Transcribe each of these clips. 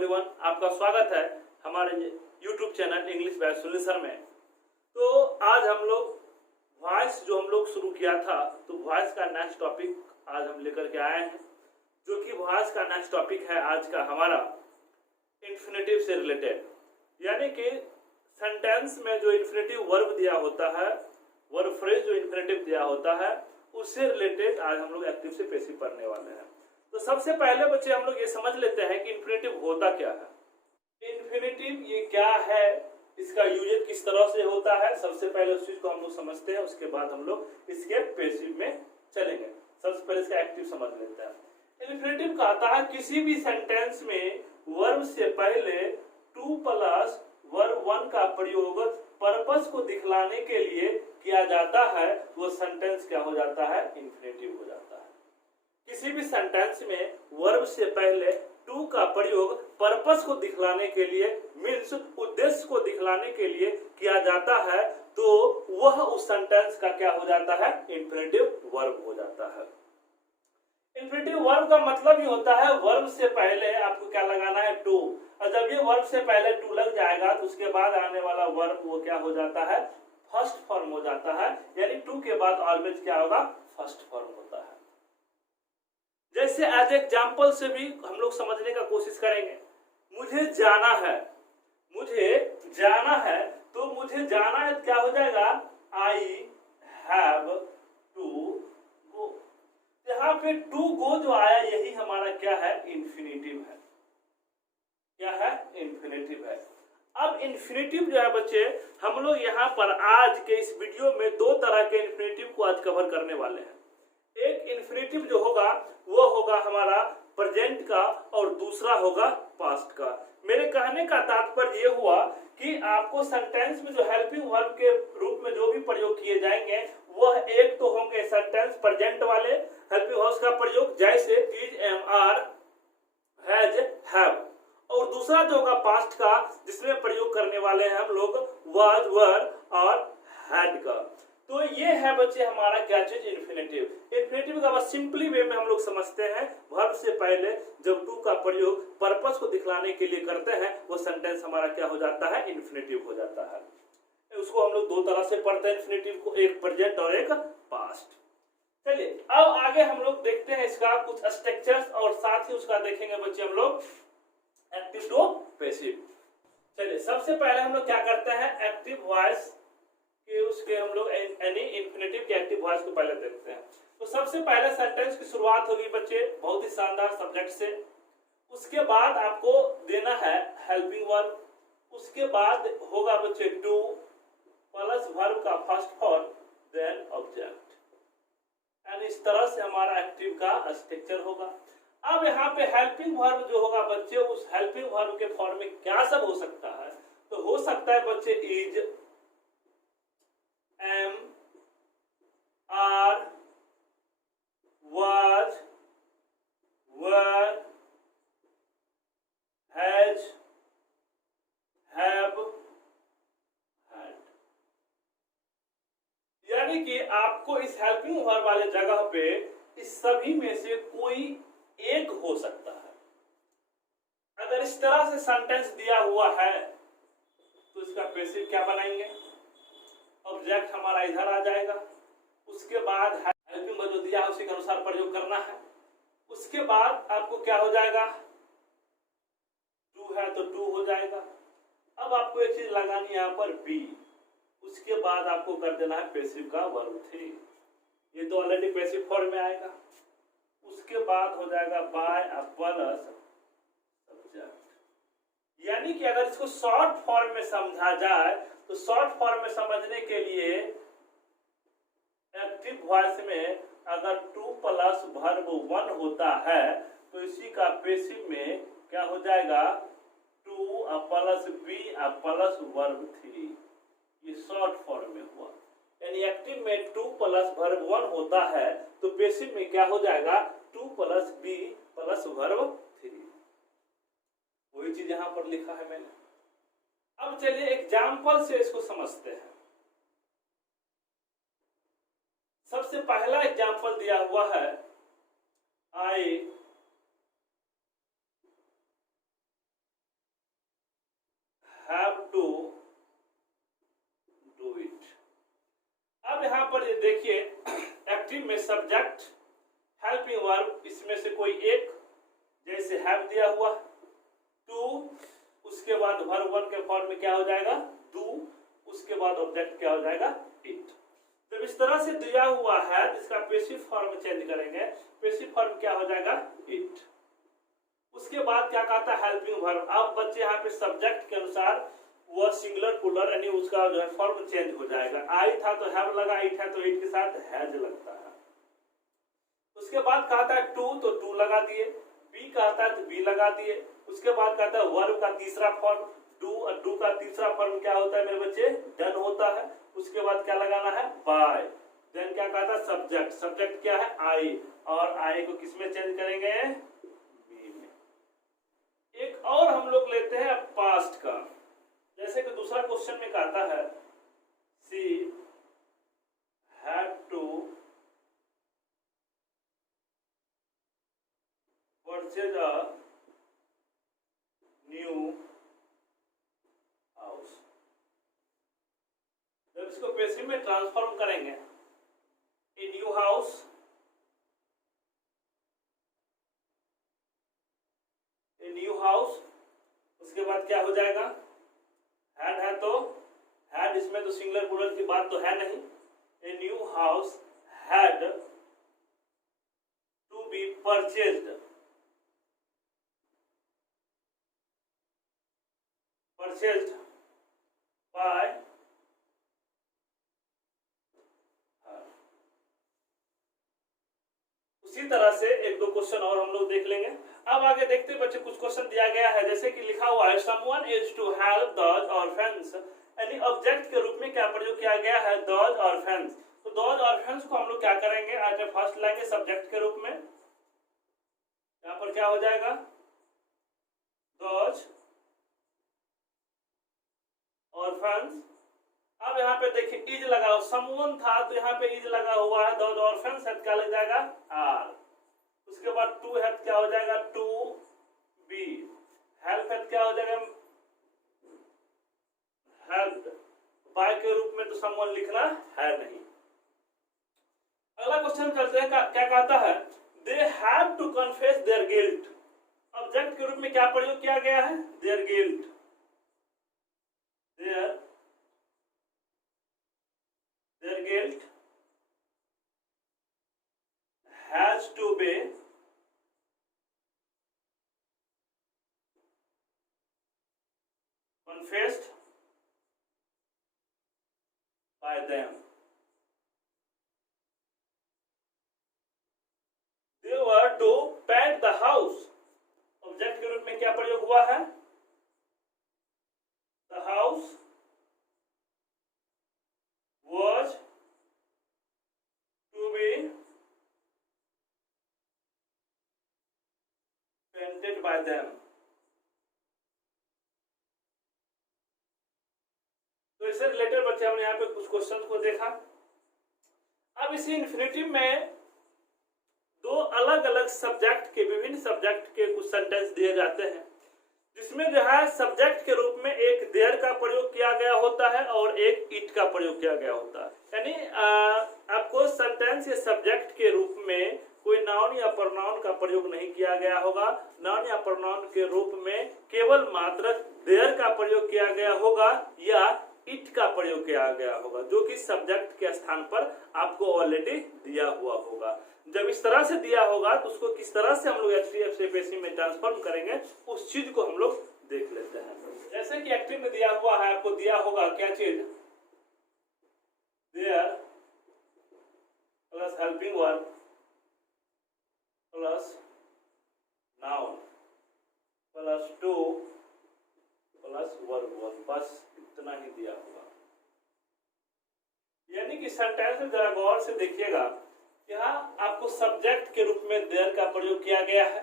Everyone, आपका स्वागत है हमारे YouTube channel English by solution में। तो आज हम लोग वॉइस जो हम लोग शुरू किया था, तो वॉइस का नेक्स्ट टॉपिक आज हम लेकर के आए हैं, जो कि वॉइस का नेक्स्ट टॉपिक है आज का हमारा इन्फिनेटिव से रिलेटेड। यानी कि सेंटेंस में जो इन्फिनेटिव वर्ब दिया होता है, वर्ब फ्रेज जो इन्फिनेटिव दिया होता है, उससे रिलेटेड आज हम लोग एक्टिव से पैसिव पढ़ने वाले हैं। तो सबसे पहले बच्चे हम लोग ये समझ लेते हैं कि इन्फिनेटिव होता क्या है। इन्फिनेटिव ये क्या है, इसका यूजेज किस तरह से होता है, सबसे पहले उस चीज को हम लोग समझते हैं। उसके बाद हम लोग इसके पैसिव में चलेंगे। सबसे पहले इसका एक्टिव समझ लेते हैं। इन्फिनेटिव कहता है किसी भी सेंटेंस में वर्ब से पहले टू प्लस वर्ब वन का प्रयोग पर्पस को दिखलाने के लिए किया जाता है, वो सेंटेंस क्या हो जाता है, इन्फिनेटिव हो जाता है। किसी भी सेंटेंस में वर्ब से पहले टू का प्रयोग पर्पस को दिखलाने के लिए, मीन्स उद्देश्य को दिखलाने के लिए किया जाता है, तो वह उस सेंटेंस का क्या हो जाता है, इन्फिनेटिव वर्ब हो जाता है। इन्फिनेटिव वर्ब का मतलब ही होता है वर्ब से पहले आपको क्या लगाना है, टू। और जब ये वर्ब से पहले टू लग जाएगा तो उसके बाद आने वाला वर्ब वो क्या हो जाता है, फर्स्ट फॉर्म हो जाता है। यानी टू के बाद ऑलवेज क्या होगा, फर्स्ट फॉर्म होता है। जैसे एज एग्जाम्पल से भी हम लोग समझने का कोशिश करेंगे। मुझे जाना है, मुझे जाना है, तो मुझे जाना है क्या हो जाएगा, आई हैव टू गो। यहाँ पे टू गो जो आया यही हमारा क्या है, इन्फिनेटिव है। क्या है, इन्फिनेटिव है। अब इन्फिनेटिव जो है बच्चे, हम लोग यहाँ पर आज के इस वीडियो में दो तरह के इन्फिनेटिव को आज कवर करने वाले हैं। एक इन्फिनेटिव जो होगा वो होगा हमारा प्रेजेंट का, और दूसरा होगा पास्ट का। मेरे कहने का तात्पर्य ये हुआ कि आपको सेंटेंस में जो हेल्पिंग वर्ब के रूप में जो भी प्रयोग किए जाएंगे, वह एक तो होंगे सेंटेंस प्रेजेंट वाले हेल्पिंग वर्ब्स का प्रयोग, जैसे is, am, are, has, have, और दूसरा जो होगा पास्ट का, जिसमें प्रयोग करने वाले हैं हम लोग वाज, वर और हैड का। तो ये है बच्चे हमारा क्या चीज, इन्फिनेटिव। इन्फिनेटिव का बस सिंपली वे में हम लोग समझते हैं, वर्ब से पहले जब टू का प्रयोग पर्पस को दिखलाने के लिए करते हैं, वो सेंटेंस हमारा क्या हो जाता है, इन्फिनेटिव हो जाता है। उसको हम लोग दो तरह से पढ़ते हैं इन्फिनेटिव को, एक प्रेजेंट और एक पास्ट। चलिए अब आगे हम लोग देखते हैं इसका कुछ स्ट्रक्चर्स, और साथ ही उसका देखेंगे बच्चे हम लोग एक्टिव टू पैसिव। चलिए सबसे पहले हम लोग क्या करते हैं, एक्टिव वॉइस के उसके हम लोग एनी इन्फिनेटिव के एक्टिव वॉइस को पहले देखते हैं। तो सबसे पहले सेंटेंस की शुरुआत होगी बच्चे बहुत ही शानदार सब्जेक्ट से। उसके बाद आपको देना है हेल्पिंग वर्ब। उसके बाद होगा बच्चे टू प्लस वर्ब का first form, then object. And इस तरह से हमारा एक्टिव का स्ट्रक्चर होगा। अब यहाँ पे हेल्पिंग वर्ब जो होगा बच्चे, उस हेल्पिंग वर्ब के फॉर्म में क्या सब हो सकता है, तो हो सकता है बच्चे is, am, are, was, were, has, have, had. यानी कि आपको इस हेल्पिंग वर्ब वाले जगह पे इस सभी में से कोई एक हो सकता है। अगर इस तरह से सेंटेंस दिया हुआ है तो इसका पैसिव क्या बनाएंगे, ऑब्जेक्ट हमारा इधर आ जाएगा। उसके बाद हेल्पिंग वर्ब जो दिया है उसी के अनुसार प्रयोग करना है। उसके बाद आपको क्या हो जाएगा, टू है तो टू हो जाएगा। अब आपको एक चीज लगानी है यहाँ पर बी। उसके बाद आपको कर देना है पैसिव का वर्ब थ्री। ये तो ऑलरेडी पैसिव फॉर्म में आएगा। उसके बाद हो जाएगा बाय प्लस सब्जेक्ट। यानी कि अगर इसको शॉर्ट फॉर्म में समझा जाए, तो शॉर्ट फॉर्म में समझने के लिए एक्टिव वॉइस में अगर टू प्लस वर्ब वन होता है, तो इसी का पैसिव में क्या हो जाएगा, to plus B plus verb three. ये शॉर्ट फॉर्म में हुआ। यानी एक्टिव में टू प्लस वर्ब वन होता है, तो पैसिव में क्या हो जाएगा, to plus B plus verb three. वही चीज यहां पर लिखा है मैंने। अब चलिए एग्जाम्पल से इसको समझते हैं। सबसे पहला एग्जाम्पल दिया हुआ है, आई में सब्जेक्ट हेल्पिंग वर्ब इसमें से कोई एक, जैसे हैव दिया हुआ, टू, उसके बाद वर्ब वन के फॉर्म में क्या हो जाएगा डू, उसके बाद ऑब्जेक्ट क्या हो जाएगा इट। जब इस तरह से दिया हुआ है इसका पैसिव फॉर्म चेंज करेंगे, पैसिव फॉर्म क्या हो जाएगा इट। उसके बाद क्या कहता है हेल्पिंग वर्ब। अब बच्चे यहाँ पे सब्जेक्ट के अनुसार वह सिंगुलर प्लूरल यानी उसका जो है फॉर्म चेंज हो जाएगा। आई था तो हैव लगा, इट है तो इट के साथ हैज लगता है। उसके बाद कहता है टू तो टू लगा दिए, बी कहता है तो बी लगा दिए। उसके बाद कहता है वर्ब का तीसरा फॉर्म डू, और डू का तीसरा फॉर्म क्या होता है मेरे बच्चे डन होता है। उसके बाद क्या लगाना है बाय। देन क्या कहता है सब्जेक्ट, सब्जेक्ट क्या है आई, और आई को किस में चेंज करेंगे बी में। एक और हम लोग लेते हैं पास्ट का, जैसे कि दूसरा क्वेश्चन में कहता है she had to purchase a new house. जब इसको पैसिव में ट्रांसफॉर्म करेंगे, a new house, a new house, उसके बाद क्या हो जाएगा हैड है तो हैड, इसमें तो सिंगुलर प्लूरल की बात तो है नहीं। A new house had to be purchased, purchased by her. उसी तरह से एक दो क्वेश्चन और हम लोग देख लेंगे। अब आगे देखते बच्चे कुछ क्वेश्चन दिया गया है, जैसे कि लिखा हुआ है someone is to help those orphans, यानी ऑब्जेक्ट के रूप में क्या प्रयोग किया गया है दोज ऑर्फन्स। तो दोज ऑर्फन्स को हम लोग क्या करेंगे आज फर्स्ट लाएंगे सब्जेक्ट के रूप में। यहाँ पर क्या हो जाएगा दोज ऑर्फन्स। अब यहाँ पे देखिए इज लगा, समवन था तो यहाँ पे इज लगा हुआ है, दोज ऑर्फन्स है क्या लग जाएगा आर। उसके बाद टू है क्या हो जाएगा टू बी, हेल्प है क्या हो जाएगा हेल्प। बाय के रूप में तो समवन लिखना है नहीं। अगला क्वेश्चन करते हैं क्या कहता है they have to confess their guilt. Object के रूप में क्या प्रयोग किया गया है their guilt, their guilt has to be confessed by them. They were to paint the house. Object के रूप में क्या प्रयोग हुआ है the house was to be painted by them. तो इससे रिलेटेड बच्चे हमने यहाँ पे कुछ क्वेश्चन को देखा। अब इसी इन्फिनिटिव में दो अलग अलग सब्जेक्ट के, विभिन्न सब्जेक्ट के कुछ सेंटेंस दिए जाते हैं, जिसमें जो है सब्जेक्ट के रूप में एक देयर का प्रयोग किया गया होता है और एक इट का प्रयोग किया गया होता है। यानी आपको सेंटेंस या सब्जेक्ट के रूप में कोई नाउन या प्रोनाउन का प्रयोग नहीं किया गया होगा। नाउन या प्रोनाउन के रूप में केवल मात्र देयर का प्रयोग किया गया होगा या इट का प्रयोग किया गया होगा, जो कि सब्जेक्ट के स्थान पर आपको ऑलरेडी दिया हुआ होगा। जब इस तरह से दिया होगा तो उसको किस तरह से हम लोग एचटीएफ से पैसिव में ट्रांसफॉर्म करेंगे उस चीज को हम लोग देख लेते हैं। जैसे कि एक्टिव में दिया हुआ है, आपको दिया होगा क्या चीज there plus helping verb plus noun plus to plus verb one, बस इतना ही दिया हुआ। यानी कि सेंटेंस में जरा गौर से देखिएगा, यहाँ आपको सब्जेक्ट के रूप में देयर का प्रयोग किया गया है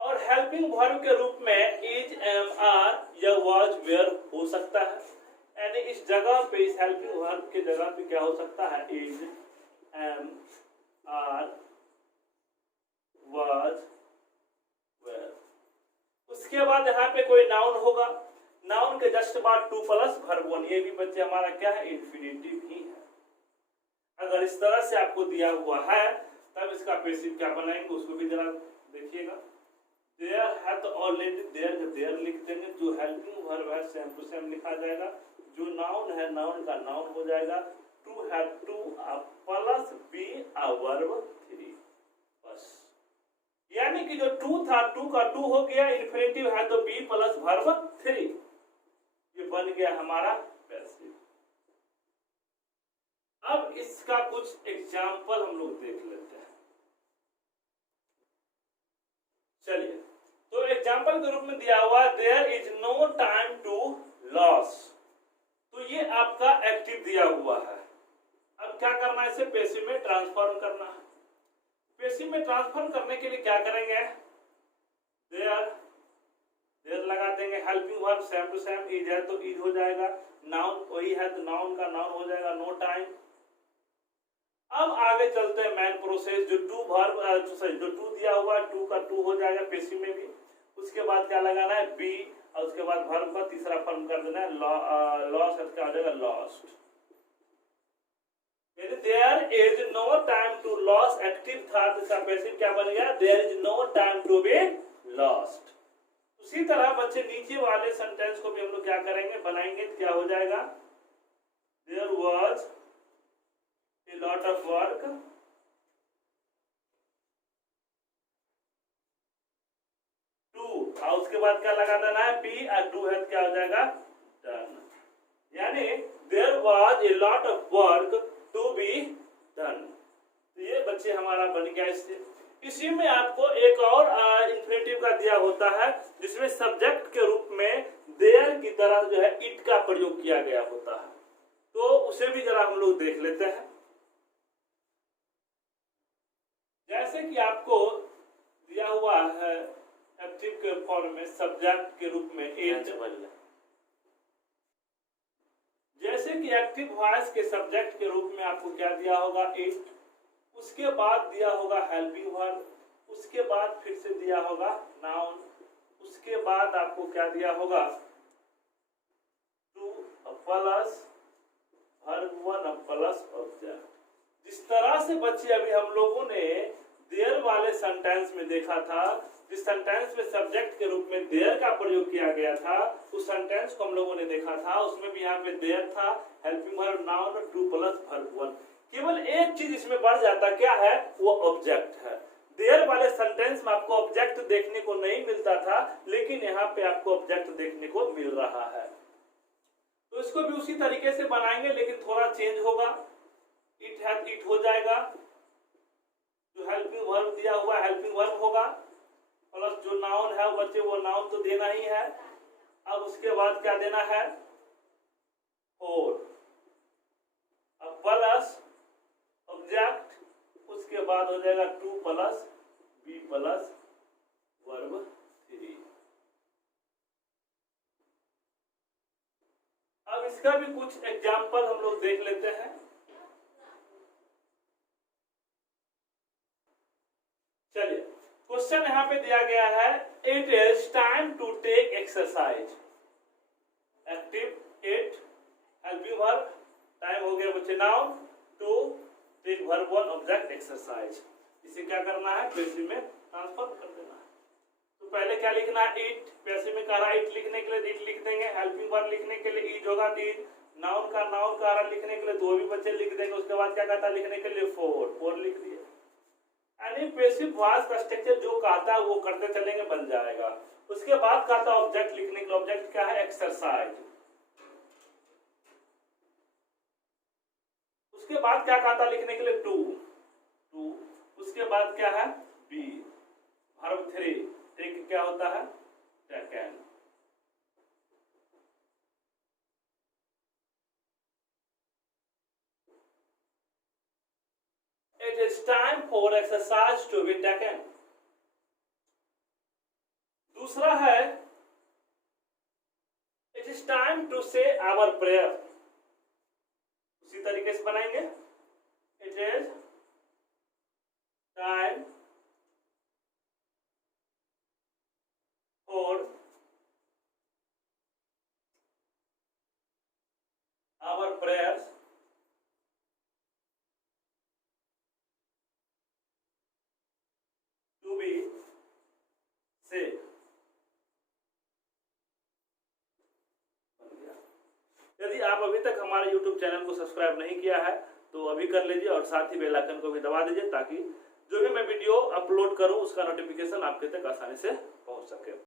और हेल्पिंग वर्ब के रूप में इज एम आर या वाज वेयर हो सकता है। यानी इस जगह पे, इस हेल्पिंग वर्ब के जगह पे क्या हो सकता है is am are was were. उसके बाद यहाँ पे कोई नाउन होगा, नाउन के जस्ट बाद टू प्लस वर्ब वन, ये भी बच्चे हमारा क्या है इन्फिनिटिव ही है। अगर इस तरह से आपको दिया हुआ है तब इसका पैसिव क्या बनाएंगे उसको भी जरा देखिएगा। देयर है तो ऑलरेडी देयर लिख देंगे, जो हेल्पिंग वर्ब है सेम टू सेम लिखा जाएगा, जो नाउन है नाउन का नाउन हो जाएगा, टू है टू प्लस बी वर्ब 3, बस। यानी कि जो टू था टू का टू हो गया, इन्फिनेटिव है तो बी प्लस वर्ब 3, ये बन गया हमारा पैसिव। अब इसका कुछ एग्जाम्पल हम लोग देख लेते हैं। चलिए, तो एग्जाम्पल के रूप में दिया हुआ there is no time to lose, तो ये आपका एक्टिव दिया हुआ है। अब क्या करना है, इसे पैसिव में ट्रांसफॉर्म करना है। पैसिव में ट्रांसफॉर्म करने के लिए क्या करेंगे, देयर लगा देंगे, helping verb same to same, is है तो इज हो जाएगा, नाउन वही है तो नाउन का नाउन हो जाएगा, नो टाइम। अब आगे चलते हैं मेन प्रोसेस, जो टू वर्ब जो टू दिया हुआ है टू का टू हो जाएगा पैसिव में भी। उसके बाद क्या लगाना है, बी, और उसके बाद वर्ब का तीसरा फॉर्म कर देना है, लॉस क्या हो जाएगा, lost. There is no time to lose active था तो इसका पैसिव क्या बन गया, there is no time to be lost. उसी तरह बच्चे नीचे वाले सेंटेंस को भी हम लोग क्या करेंगे, बनाएंगे, क्या हो जाएगा, there was a lot of work to, और उसके बाद क्या लगा देना है, बी, और टू है क्या हो जाएगा, डन। यानी there was a lot of work to be done. तो ये बच्चे हमारा बन गया इससे। इसी में आपको एक और इन्फिनेटिव का दिया होता है जिसमें सब्जेक्ट के रूप में देयर की तरह जो है इट का प्रयोग किया गया होता है, तो उसे भी जरा हम लोग देख लेते हैं। जैसे कि आपको दिया हुआ है एक्टिव के फॉर्म में सब्जेक्ट के रूप में इट, जैसे कि एक्टिव वॉइस के सब्जेक्ट के रूप में आपको क्या दिया होगा, इट, उसके बाद दिया होगा हेल्पिंग वर्ब, उसके बाद फिर से दिया होगा नाउन, उसके बाद आपको क्या दिया होगा, to plus verb 1 plus object. जिस तरह से बच्चे अभी हम लोगों ने देयर वाले सेंटेंस में देखा था, जिस सेंटेंस में सब्जेक्ट के रूप में देयर का प्रयोग किया गया था, उस सेंटेंस को हम लोगों ने देखा था, उसमें भी यहाँ पे देयर था, helping verb noun, to plus verb 1। केवल एक चीज इसमें बढ़ जाता, क्या है, वो ऑब्जेक्ट है। देयर वाले सेंटेंस में आपको ऑब्जेक्ट देखने को नहीं मिलता था, लेकिन यहाँ पे आपको ऑब्जेक्ट देखने को मिल रहा है। तो इसको भी उसी तरीके से बनाएंगे, लेकिन थोड़ा चेंज होगा। इट है इट हो जाएगा, जो हेल्पिंग वर्ब दिया हुआ हेल्पिंग वर्ब होगा, प्लस जो नाउन है बच्चे वो नाउन तो देना ही है। अब उसके बाद क्या देना है, और अब प्लस ऑब्जेक्ट, उसके बाद हो जाएगा to plus B plus verb 3। अब इसका भी कुछ एग्जाम्पल हम लोग देख लेते हैं। चलिए, क्वेश्चन यहाँ पे दिया गया है, it is time to take exercise. Active it, helping verb, time हो गया बच्चे noun, to take verb 1 object exercise. इसे क्या करना है, पैसिव में ट्रांसफॉर्म कर देना है। तो पहले क्या लिखना है, इट, पैसिव में कह रहा है इट लिखने के लिए इट लिख देंगे, हेल्पिंग वर्ब लिखने के लिए इज होगा इज, नाउन का नाउन कह रहा लिखने के लिए दो भी बच्चे लिख देंगे। उसके बाद क्या कहता है लिखने के लिए फोर लिख दिए। यानी पैसिव वॉइस का स्ट्रक्चर जो कहता है वो करते चलेंगे, बन जाएगा। उसके बाद कहता ऑब्जेक्ट लिखने के लिए, ऑब्जेक्ट क्या है, एक्सरसाइज। उसके बाद क्या कहता लिखने के लिए, टू। उसके बाद क्या है, बी, वर्ब 3, टेक क्या होता है, taken. It is time for exercise to be taken. दूसरा है, it is time to say our prayer. उसी तरीके से बनाएंगे, it is time for our prayers यदि आप अभी तक हमारे YouTube चैनल को सब्सक्राइब नहीं किया है तो अभी कर लीजिए और साथ ही बेल आइकन को भी दबा दीजिए ताकि जो भी मैं वीडियो अपलोड करूं उसका नोटिफिकेशन आपके तक आसानी से पहुंच सके।